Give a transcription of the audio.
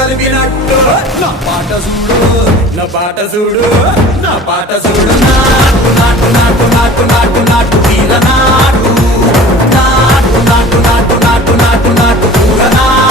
కలిపినట్టు నా పాట చూడు నా పాట చూడు నా పాట చూడు నాటు నాటు నాటు నాటు నాటు నాటు తీర నాటు నాటు నాటు నాటు నాటు నాటు నాటు పూల నాటు